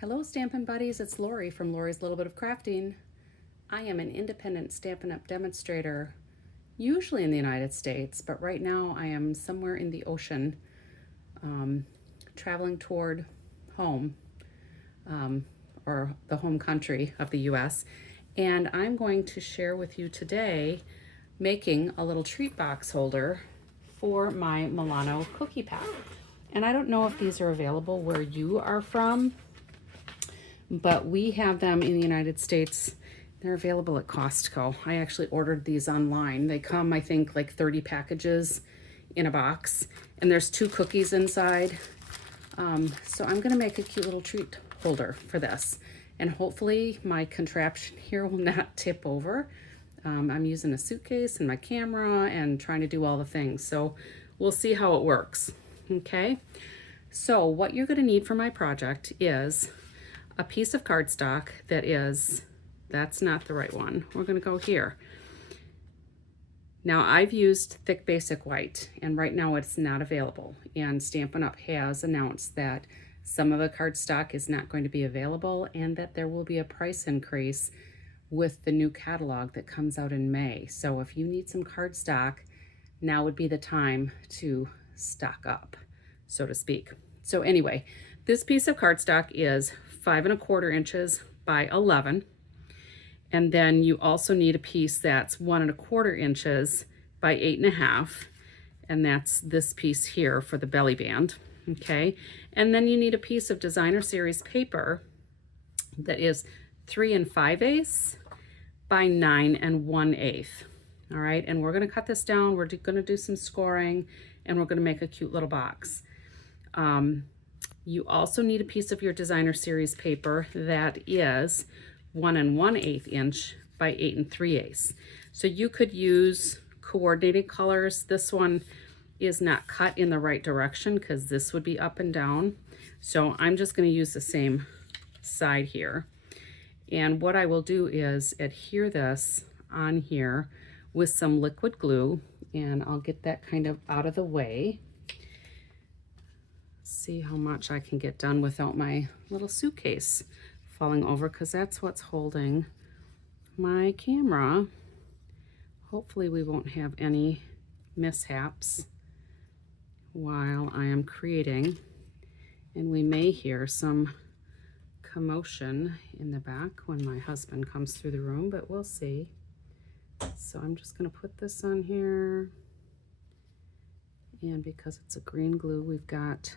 Hello Stampin' Buddies, it's Lori from Lori's Little Bit of Crafting. I am an independent Stampin' Up! Demonstrator, usually in the United States, but right now I am somewhere in the ocean, traveling toward home, or the home country of the US. And I'm going to share with you today making a little treat box holder for my Milano cookie pack. And I don't know if these are available where you are from, but we have them in the United States. They're available at Costco. I actually ordered these online. They come, I think, like 30 packages in a box, and there's 2 cookies inside. So I'm gonna make a cute little treat holder for this. And hopefully my contraption here will not tip over. I'm using a suitcase and my camera and trying to do all the things. So we'll see how it works, okay? So what you're gonna need for my project is a piece of cardstock that's not the right one. We're gonna go here. Now I've used thick basic white, and right now it's not available. And Stampin' Up! Has announced that some of the cardstock is not going to be available and that there will be a price increase with the new catalog that comes out in May. So if you need some cardstock, now would be the time to stock up, so to speak. So anyway, this piece of cardstock is 5 1/4 inches by 11. And then you also need a piece that's 1 1/4 inches by 8 1/2. And that's this piece here for the belly band, okay? And then you need a piece of designer series paper that is 3 5/8 by 9 1/8. All right, and we're gonna cut this down. We're gonna do some scoring, and we're gonna make a cute little box. You also need a piece of your designer series paper that is 1 1/8 inch by 8 3/8. So you could use coordinated colors. This one is not cut in the right direction because this would be up and down. So I'm just going to use the same side here. And what I will do is adhere this on here with some liquid glue, and I'll get that kind of out of the way. See how much I can get done without my little suitcase falling over, because that's what's holding my camera. Hopefully we won't have any mishaps while I am creating, and we may hear some commotion in the back when my husband comes through the room, but we'll see. So I'm just going to put this on here, and because it's a green glue, we've got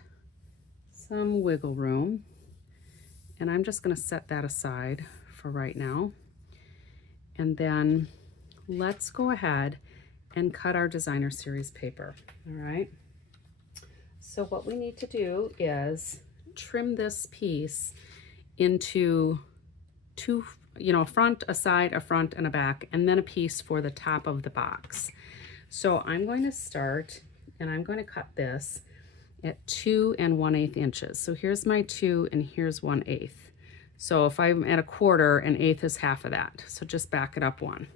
some wiggle room, and I'm just going to set that aside for right now. And then let's go ahead and cut our designer series paper. All right, so what we need to do is trim this piece into 2, a front, a side, a front, and a back, and then a piece for the top of the box. So I'm going to start, and I'm going to cut this at 2 1/8 inches. So here's my 2 and here's 1/8. So if I'm at 1/4, 1/8 is half of that. So just back it up 1.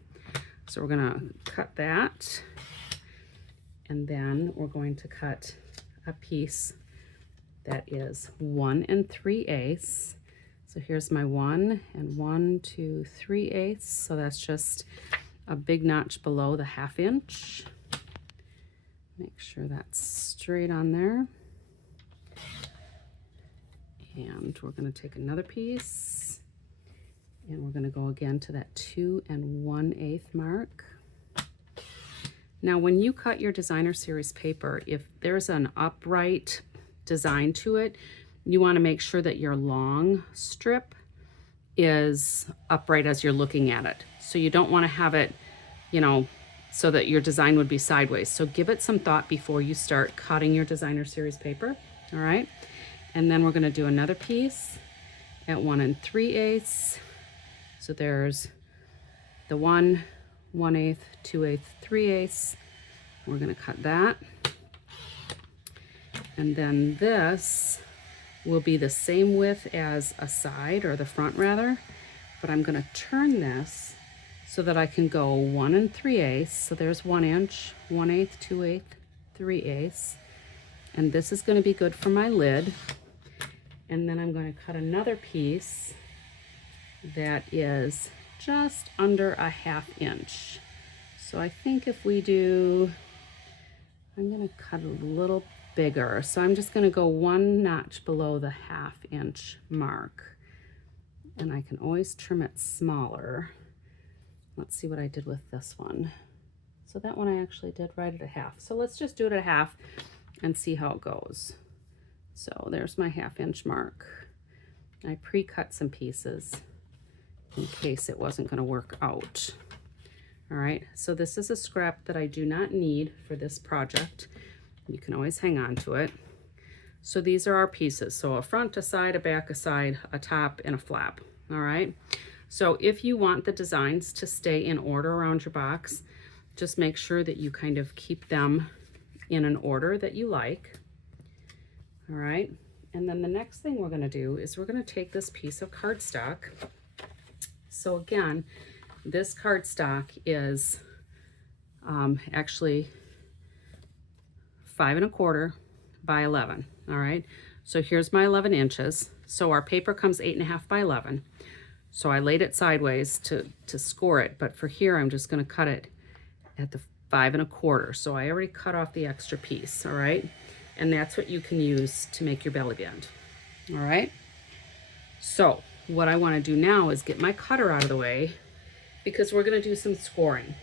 So we're gonna cut that, and then we're going to cut a piece that is 1 3/8. So here's my 1 and 1 2 3/8. So that's just a big notch below the 1/2 inch. Make sure that's straight on there. And we're going to take another piece, and we're going to go again to that 2 1/8 mark. Now when you cut your designer series paper, if there's an upright design to it, you want to make sure that your long strip is upright as you're looking at it. So you don't want to have it, so that your design would be sideways. So give it some thought before you start cutting your designer series paper. All right, and then we're going to do another piece at 1 3/8. So there's the 1 1/8, 2/8, 3/8. We're going to cut that, and then this will be the same width as a side, or the front rather, but I'm going to turn this so that I can go 1 3/8. So there's 1 inch, 1/8, 2/8, 3/8. And this is going to be good for my lid. And then I'm going to cut another piece that is just under a 1/2 inch. So I think if we do, I'm going to cut a little bigger. So I'm just going to go 1 notch below the 1/2 inch mark. And I can always trim it smaller. Let's see what I did with this one. So that one I actually did right at a 1/2. So let's just do it at 1/2 and see how it goes. So there's my 1/2 inch mark. I pre-cut some pieces in case it wasn't going to work out. All right, so this is a scrap that I do not need for this project. You can always hang on to it. So these are our pieces. So a front, a side, a back, a side, a top, and a flap. All right. So if you want the designs to stay in order around your box, just make sure that you kind of keep them in an order that you like. All right. And then the next thing we're going to do is we're going to take this piece of cardstock. So again, this cardstock is actually 5 1/4 by 11. All right. So here's my 11 inches. So our paper comes 8 1/2 by 11. So I laid it sideways to score it, but for here, I'm just going to cut it at the 5 1/4. So I already cut off the extra piece. All right. And that's what you can use to make your belly band. All right. So what I want to do now is get my cutter out of the way because we're going to do some scoring.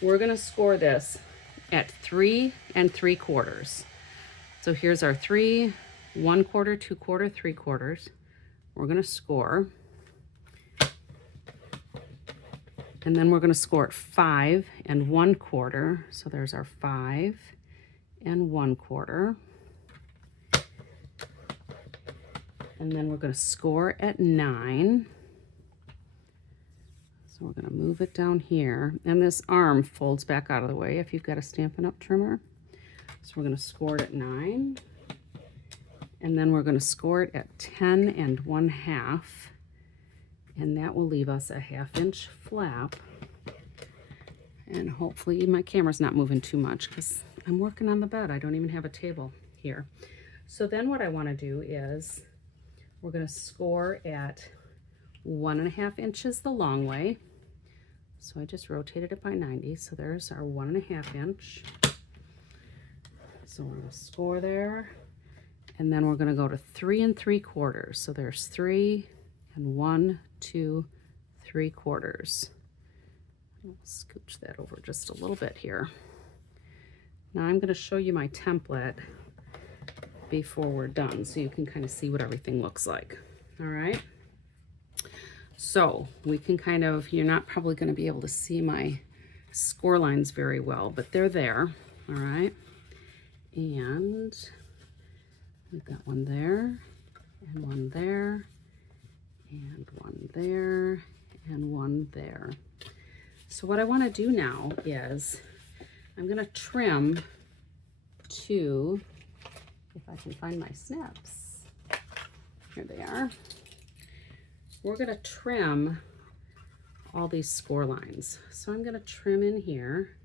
We're going to score this at 3 3/4. So here's our 3, 1/4, 2/4, 3/4. We're going to score. And then we're going to score at 5 1/4. So there's our 5 1/4. And then we're going to score at 9. So we're going to move it down here. And this arm folds back out of the way if you've got a Stampin' Up! Trimmer. So we're going to score it at 9. And then we're going to score it at 10 1/2. And that will leave us a 1/2 inch flap. And hopefully my camera's not moving too much because I'm working on the bed. I don't even have a table here. So then what I want to do is we're going to score at 1 1/2 inches the long way. So I just rotated it by 90. So there's our 1 1/2 inch. So we're going to score there. And then we're going to go to 3 3/4. So there's 3 and 1, 2, 3/4. I'll scooch that over just a little bit here. Now I'm going to show you my template before we're done so you can kind of see what everything looks like. All right. So we can kind of, you're not probably going to be able to see my score lines very well, but they're there. All right. And we've got one there and one there and one there and one there. So what I want to do now is I'm going to trim to, if I can find my snips, here they are. We're going to trim all these score lines. So I'm going to trim in here.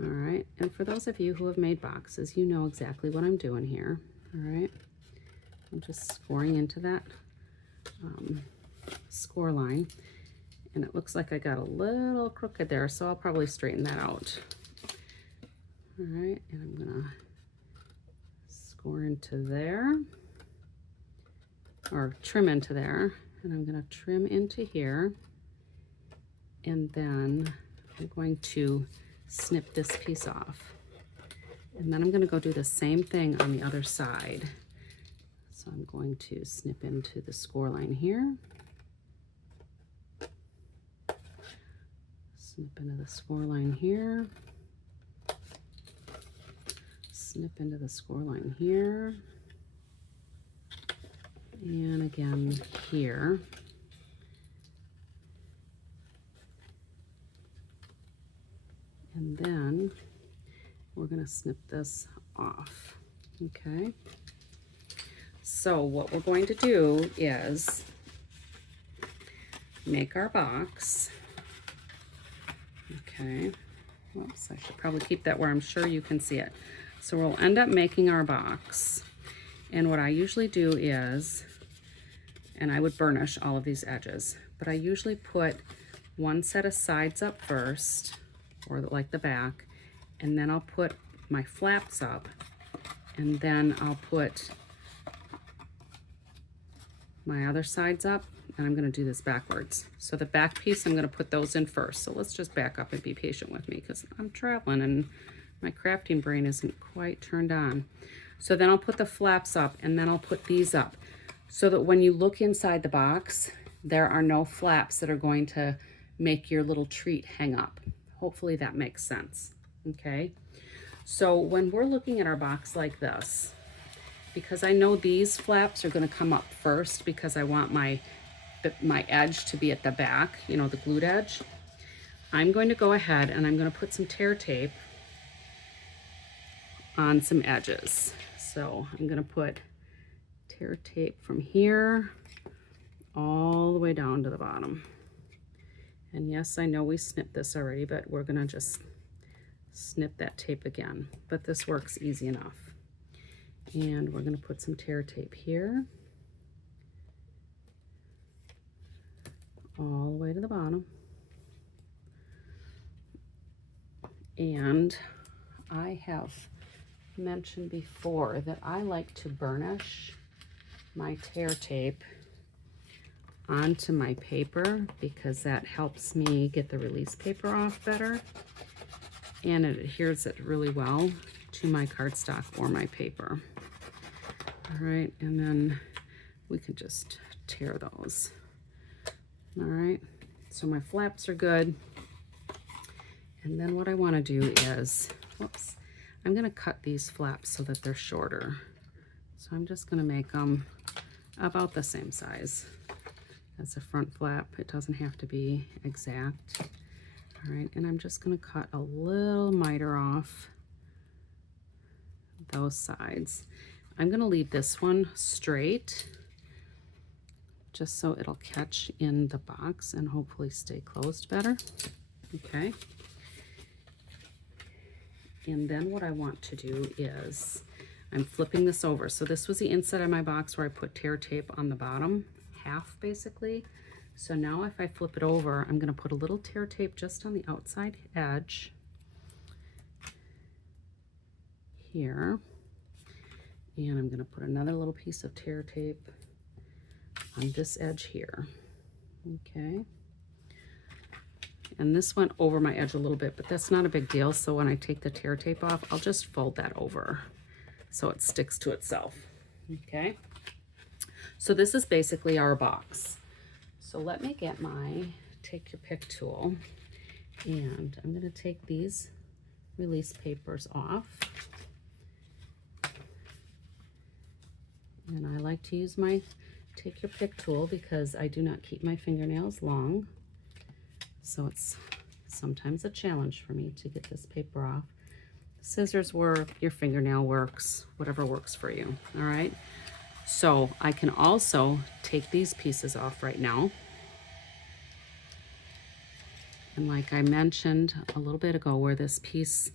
All right, and for those of you who have made boxes, you know exactly what I'm doing here. All right, I'm just scoring into that score line, and it looks like I got a little crooked there, so I'll probably straighten that out. All right, and I'm gonna score into there, or trim into there, and I'm gonna trim into here, and then I'm going to snip this piece off. And then I'm going to go do the same thing on the other side. So I'm going to snip into the score line here. Snip into the score line here. Snip into the score line here. And again here. And then we're going to snip this off. Okay. So what we're going to do is make our box. Okay. Whoops, I should probably keep that where I'm sure you can see it. So we'll end up making our box. And what I usually do is, and I would burnish all of these edges, but I usually put one set of sides up first, or like the back, and then I'll put my flaps up, and then I'll put my other sides up, and I'm gonna do this backwards. So the back piece, I'm gonna put those in first. So let's just back up and be patient with me because I'm traveling and my crafting brain isn't quite turned on. So then I'll put the flaps up, and then I'll put these up so that when you look inside the box, there are no flaps that are going to make your little treat hang up. Hopefully that makes sense, okay? So when we're looking at our box like this, because I know these flaps are gonna come up first because I want my edge to be at the back, you know, the glued edge, I'm going to go ahead and I'm gonna put some tear tape on some edges. So I'm gonna put tear tape from here all the way down to the bottom. And yes, I know we snipped this already, but we're gonna just snip that tape again. But this works easy enough. And we're gonna put some tear tape here, all the way to the bottom. And I have mentioned before that I like to burnish my tear tape onto my paper because that helps me get the release paper off better, and it adheres it really well to my cardstock or my paper. All right, and then we can just tear those. All right, so my flaps are good. And then what I want to do is, whoops, I'm going to cut these flaps so that they're shorter. So I'm just going to make them about the same size as the front flap. It doesn't have to be exact. All right, and I'm just going to cut a little miter off those sides. I'm going to leave this one straight just so it'll catch in the box and hopefully stay closed better. Okay. And then what I want to do is I'm flipping this over. So this was the inside of my box where I put tear tape on the bottom half basically. So now if I flip it over, I'm going to put a little tear tape just on the outside edge here. And I'm going to put another little piece of tear tape on this edge here. Okay. And this went over my edge a little bit, but that's not a big deal. So when I take the tear tape off, I'll just fold that over so it sticks to itself. Okay. So this is basically our box. So let me get my take your pick tool, and I'm going to take these release papers off. And I like to use my take your pick tool because I do not keep my fingernails long. So it's sometimes a challenge for me to get this paper off. Scissors work, your fingernail works, whatever works for you, all right? So I can also take these pieces off right now. And like I mentioned a little bit ago, where this piece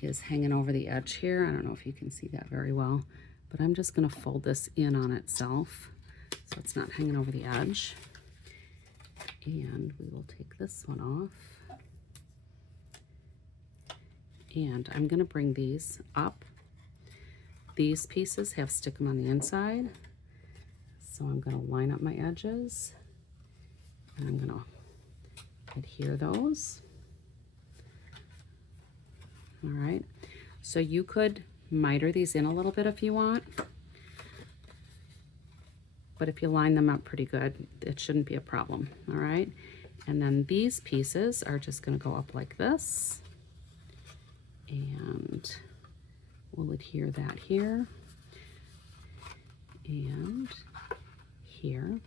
is hanging over the edge here, I don't know if you can see that very well, but I'm just gonna fold this in on itself so it's not hanging over the edge. And we will take this one off. And I'm gonna bring these up. These pieces have stickum on the inside. So I'm gonna line up my edges and I'm gonna adhere those. All right, so you could miter these in a little bit if you want, but if you line them up pretty good, it shouldn't be a problem, all right? And then these pieces are just gonna go up like this, and we'll adhere that here and here.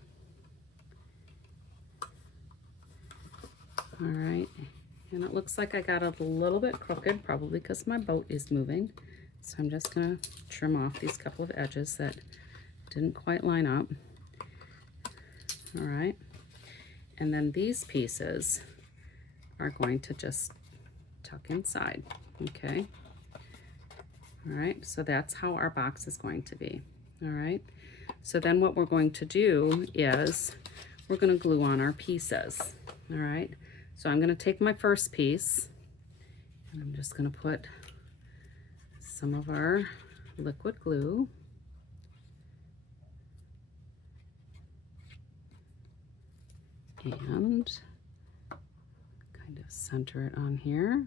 All right, and it looks like I got it a little bit crooked, probably because my boat is moving. So I'm just gonna trim off these couple of edges that didn't quite line up. All right, and then these pieces are going to just tuck inside, okay? All right, so that's how our box is going to be. All right, so then what we're going to do is we're going to glue on our pieces. All right, so I'm going to take my first piece and I'm just going to put some of our liquid glue. And kind of center it on here.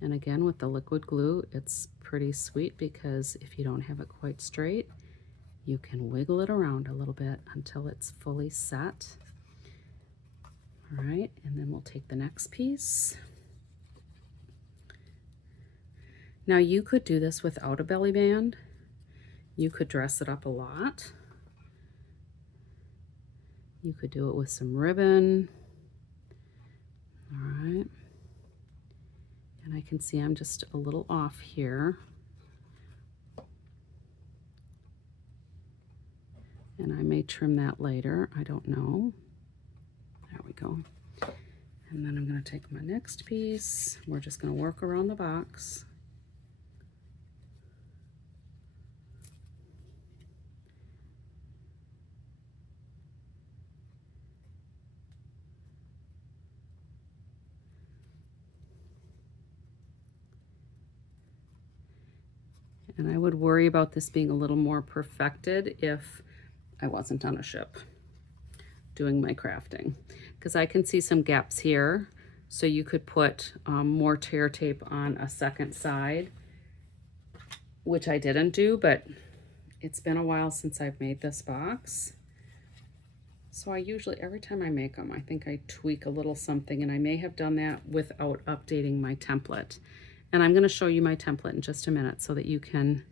And again, with the liquid glue, it's pretty sweet because if you don't have it quite straight, you can wiggle it around a little bit until it's fully set. All right, and then we'll take the next piece. Now you could do this without a belly band. You could dress it up a lot. You could do it with some ribbon. All right. And I can see I'm just a little off here. And I may trim that later, I don't know. There we go. And then I'm going to take my next piece. We're just going to work around the box. And I would worry about this being a little more perfected if I wasn't on a ship doing my crafting, because I can see some gaps here. So you could put more tear tape on a second side, which I didn't do, but it's been a while since I've made this box. So I usually, every time I make them, I think I tweak a little something, and I may have done that without updating my template. And I'm going to show you my template in just a minute so that you can,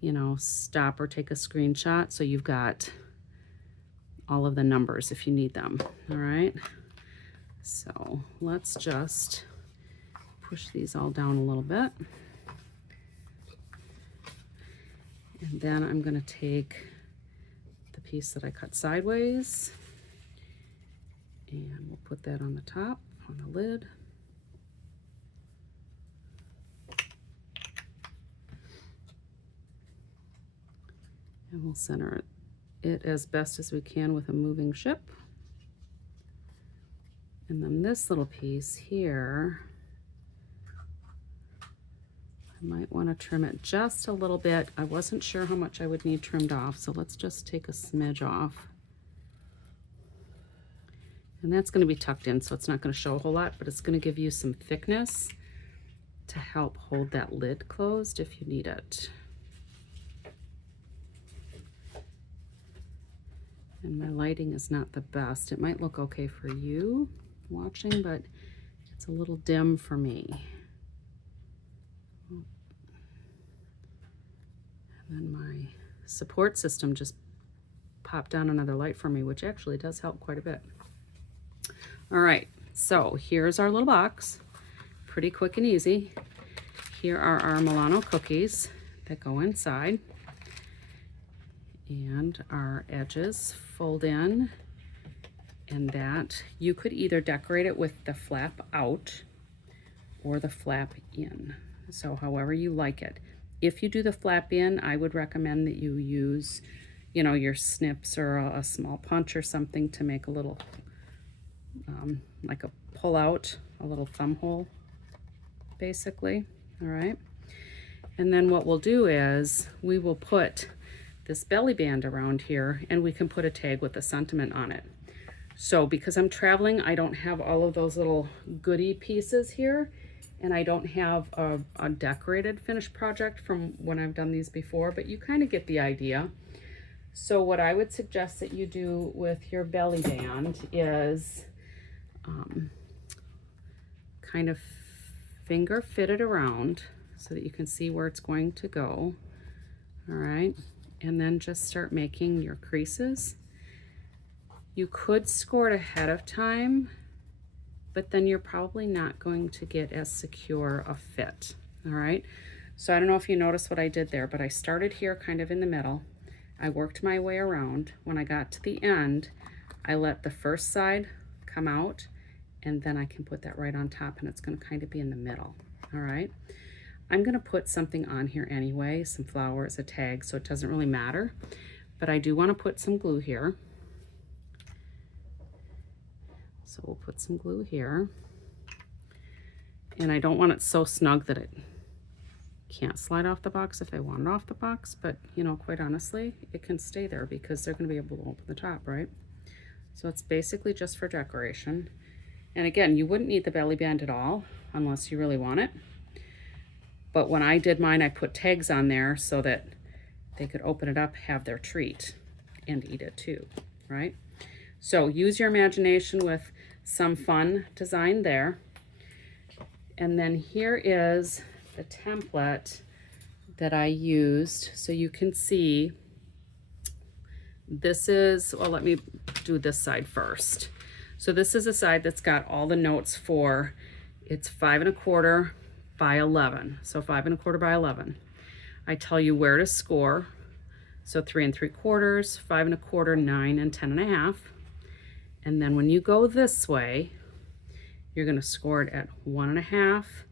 you know, stop or take a screenshot so you've got all of the numbers if you need them. All right. So let's just push these all down a little bit. And then I'm going to take the piece that I cut sideways and we'll put that on the top, on the lid. And we'll center it as best as we can with a moving ship. And then this little piece here, I might want to trim it just a little bit. I wasn't sure how much I would need trimmed off, so let's just take a smidge off. And that's going to be tucked in, so it's not going to show a whole lot, but it's going to give you some thickness to help hold that lid closed if you need it. And my lighting is not the best. It might look okay for you watching, but it's a little dim for me. And then my support system just popped down another light for me, which actually does help quite a bit. All right, so here's our little box. Pretty quick and easy. Here are our Milano cookies that go inside. And our edges fold in, and that you could either decorate it with the flap out or the flap in, so however you like it. If you do the flap in, I would recommend that you use, you know, your snips or a small punch or something to make a little like a pull out, a little thumb hole basically. All right, and then what we'll do is we will put this belly band around here, and we can put a tag with a sentiment on it. So because I'm traveling, I don't have all of those little goodie pieces here, and I don't have a decorated finished project from when I've done these before, but you kind of get the idea. So what I would suggest that you do with your belly band is kind of finger fit it around so that you can see where it's going to go. All right. And then just start making your creases. You could score it ahead of time, but then you're probably not going to get as secure a fit. All right, so I don't know if you noticed what I did there, but I started here kind of in the middle. I worked my way around. When I got to the end, I let the first side come out, and then I can put that right on top, and it's going to kind of be in the middle. All right, I'm gonna put something on here anyway, some flowers, a tag, so it doesn't really matter. But I do wanna put some glue here. So we'll put some glue here. And I don't want it so snug that it can't slide off the box if I want it off the box, but you know, quite honestly, it can stay there because they're gonna be able to open the top, right? So it's basically just for decoration. And again, you wouldn't need the belly band at all unless you really want it. But when I did mine, I put tags on there so that they could open it up, have their treat, and eat it too, right? So use your imagination with some fun design there. And then here is the template that I used. So you can see this is, well, let me do this side first. So this is a side that's got all the notes for, it's 5 1/4 by 11. So 5 1/4 by 11. I tell you where to score. So 3 3/4, 5 1/4, 9, and 10 1/2. And then when you go this way, you're gonna score it at 1 1/2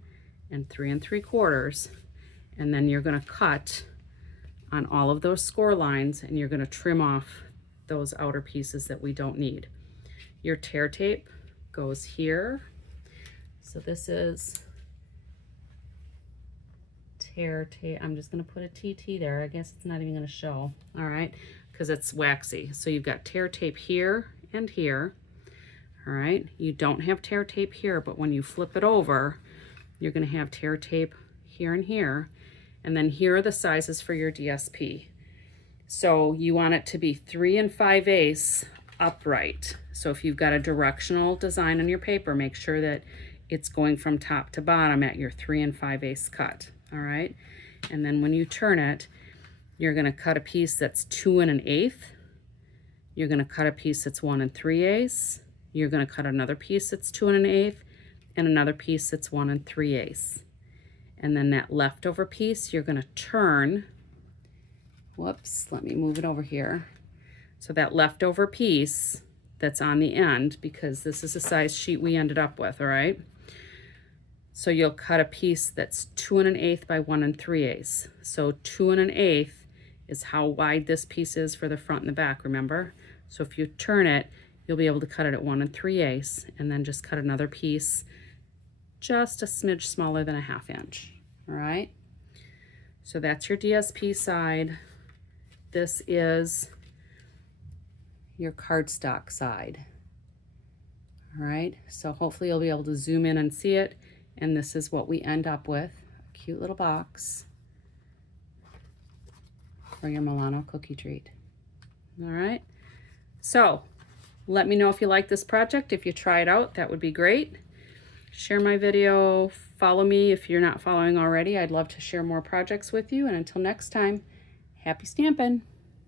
and 3 3/4. And then you're gonna cut on all of those score lines and you're gonna trim off those outer pieces that we don't need. Your tear tape goes here. So this is tear tape. I'm just gonna put a TT there. I guess it's not even gonna show, all right, because it's waxy. So you've got tear tape here and here, all right? You don't have tear tape here, but when you flip it over, you're gonna have tear tape here and here. And then here are the sizes for your DSP. So you want it to be 3 5/8 upright. So if you've got a directional design on your paper, make sure that it's going from top to bottom at your 3 5/8 cut, all right? And then when you turn it, you're gonna cut a piece that's 2 1/8. You're gonna cut a piece that's 1 3/8. You're gonna cut another piece that's 2 1/8 and another piece that's 1 3/8. And then that leftover piece, you're gonna turn, whoops, let me move it over here. So that leftover piece that's on the end, because this is the size sheet we ended up with, all right? So you'll cut a piece that's 2 1/8 by 1 3/8. So 2 1/8 is how wide this piece is for the front and the back, remember? So if you turn it, you'll be able to cut it at 1 3/8 and then just cut another piece just a smidge smaller than a 1/2 inch, all right? So that's your DSP side. This is your cardstock side, all right? So hopefully you'll be able to zoom in and see it, and this is what we end up with, a cute little box for your Milano cookie treat, all right? So let me know if you like this project. If you try it out, that would be great. Share my video, follow me if you're not following already. I'd love to share more projects with you. And until next time, happy stamping.